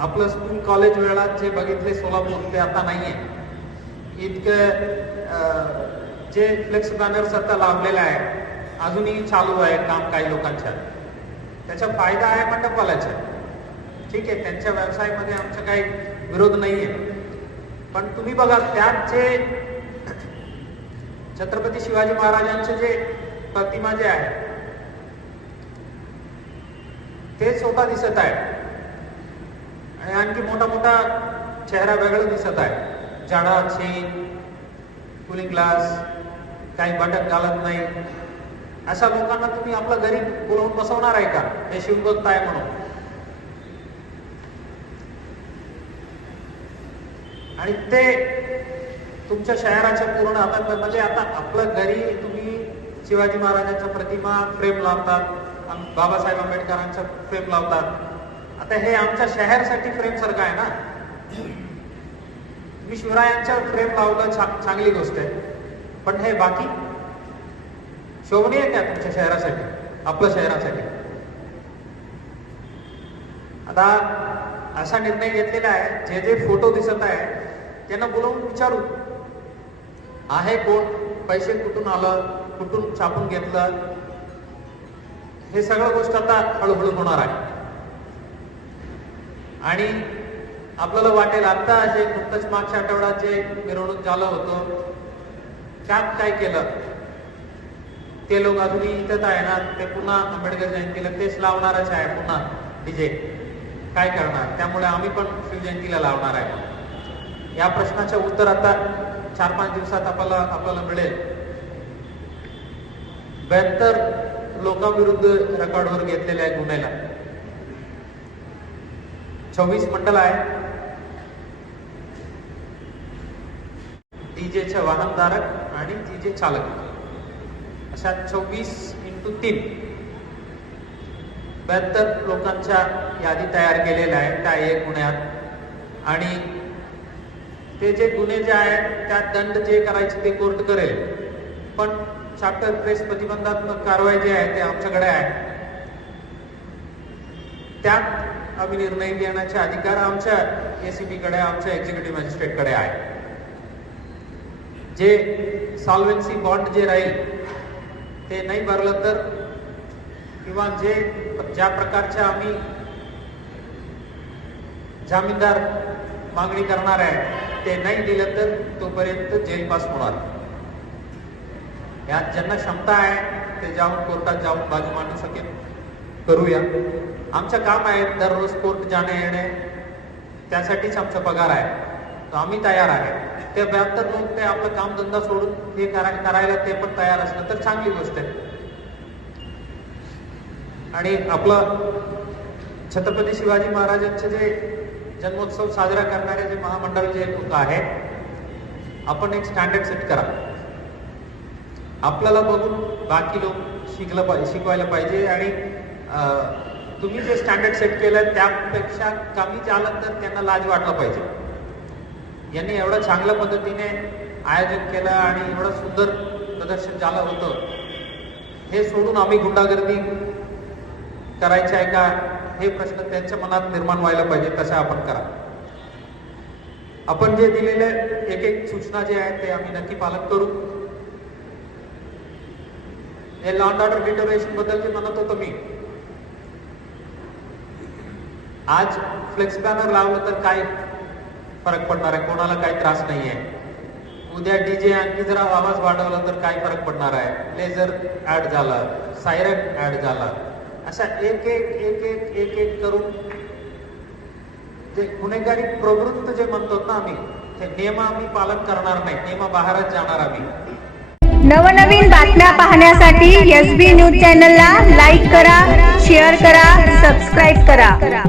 आपलं school college वेळात जे बघितले सोलापूर ते आता नाहीये. इतकं जे फ्लेक्स बॅनर्स आता लावलेलं आहे अजूनही चालू आहे काम काही लोकांच्या. त्याचा फायदा आहे मंडपवाल्याचा. ठीक आहे, त्यांच्या व्यवसायामध्ये आमचा काही विरोध नाहीये. पण तुम्ही बघा त्यात जे छत्रपती शिवाजी महाराजांचे जे प्रतिमा जे आहे ते स्वतः दिसत आहे आणि आणखी मोठा मोठा चेहरा वेगळा दिसत आहे. जाडा, चेन, कुलिंग ग्लास, काही बटन घालत नाही. अशा लोकांना तुम्ही आपल्या घरी बोलवून बसवणार आहे का हे शिवभक्त आहे म्हणून? आणि ते तुमच्या शहराच्या पूर्ण आता म्हणजे आता आपल्या घरी तुम्ही शिवाजी महाराजांच्या प्रतिमा फ्रेम लावतात, बाबासाहेब आंबेडकरांच्या फ्रेम लावतात. आता हे आमच्या शहरासाठी फ्रेम सारखं आहे ना. तुम्ही शिवरायांच्या फ्रेम लावलं चांगली गोष्ट आहे, पण हे बाकी शोभनीय आहे का तुमच्या शहरासाठी, आपल्या शहरासाठी? आता असा निर्णय घेतलेला आहे, जे जे फोटो दिसत आहे त्यांना बोलवून विचारू आहे कोण, पैसे कुठून आलं, कुठून छापून घेतलं, हे सगळं गोष्ट आता हळूहळू होणार आहे. आणि आपल्याला वाटेल आता जे नुकतंच मागच्या आठवड्यात जे मिरवणूक झालं होतं त्यात काय केलं, ते लोक अजूनही इथंच आहे ना, ते पुन्हा आंबेडकर जयंतीला तेच लावणारच आहे, पुन्हा डीजे काय करणार. त्यामुळे आम्ही पण शिवजयंतीला लावणार आहे. या प्रश्नाचे उत्तर आता 4-5 दिवसात आपल्याला मिळेल. 72 लोकांविरुद्ध रेकॉर्डवर घेतलेल्या आहे गुन्ह्याला. 26 मंडळ आहे. डीजेचे वाहनधारक आणि डीजे चालक अशा 24x3 72 लोकांच्या यादी तयार केलेल्या आहे त्या एक गुन्ह्यात. आणि ते जे गुन्हे जे आहेत त्यात दंड जे करायचे ते कोर्ट करेल, पण चॅप्टर प्रेस प्रतिबंधात्मक कारवाई जे आहे ते आमच्याकडे आहे. त्यात आम्ही निर्णय घेण्याचे अधिकार आमच्या ACP कडे, आमच्या एक्झिक्युटिव्ह मॅजिस्ट्रेट कडे आहे. जे सॉल्व्हन्सी बॉन्ड जे राहील ते नाही भरलं तर, किंवा ज्या प्रकारच्या आम्ही जामीनदार मागणी करणार आहे ते नाही दिलं तर तोपर्यंत जेल पास होणार. यात ज्यांना क्षमता आहे ते जाऊन कोर्टात जाऊन बाजू मांडू शकेल, करूया. आमचं काम आहे दररोज कोर्ट जाणे येणे, त्यासाठीच आमचा पगार आहे, तो आम्ही तयार आहे. ते 72 लोक ते आपलं कामधंदा सोडून हे करायला ते पण तयार असलं तर चांगली गोष्ट आहे. आणि आपलं छत्रपती शिवाजी महाराजांचे जे जन्मोत्सव साजरा करणारे जे महामंडळ जे लोक आहे, आपण एक स्टँडर्ड सेट करा. आपल्याला बघून बाकी लोक शिकवायला पाहिजे. आणि तुम्ही जे स्टँडर्ड सेट केलं त्यापेक्षा कमी झालं तर त्यांना लाज वाटलं पाहिजे. यांनी एवढं चांगल्या पद्धतीने आयोजन केलं आणि एवढं सुंदर प्रदर्शन झालं होतं, हे सोडून आम्ही गुंडागर्दी करायचे आहे का हे प्रश्न त्यांच्या मनात निर्माण व्हायला पाहिजे. तसं आपण करा. आपण जे दिलेले एक सूचना जे आहेत ते आम्ही नक्की पालन करू. हे लॉ अँड ऑर्डर डिटोरेशन बद्दल जे म्हणत होतो मी, आज फ्लेक्स बॅनर लावलं तर काय फरक पडणार आहे? कोणाला काही त्रास नाही आहे. उद्या डीजे आणखी जरा आवाज वाढवला तर काय फरक पडणार आहे? लेझर ऍड झाला, सायरन ऍड झाला, अशा एक एक करून जे गुन्हेगारी प्रवृत्त जे म्हणतो ना आम्ही, ते नियम आम्ही पालन करणार नाही, नियमाबाहेरच जाणार आम्ही. नवनवीन बातम्या पाहण्यासाठी SB न्यूज चॅनलला लाईक करा, शेअर करा, सबस्क्राईब करा.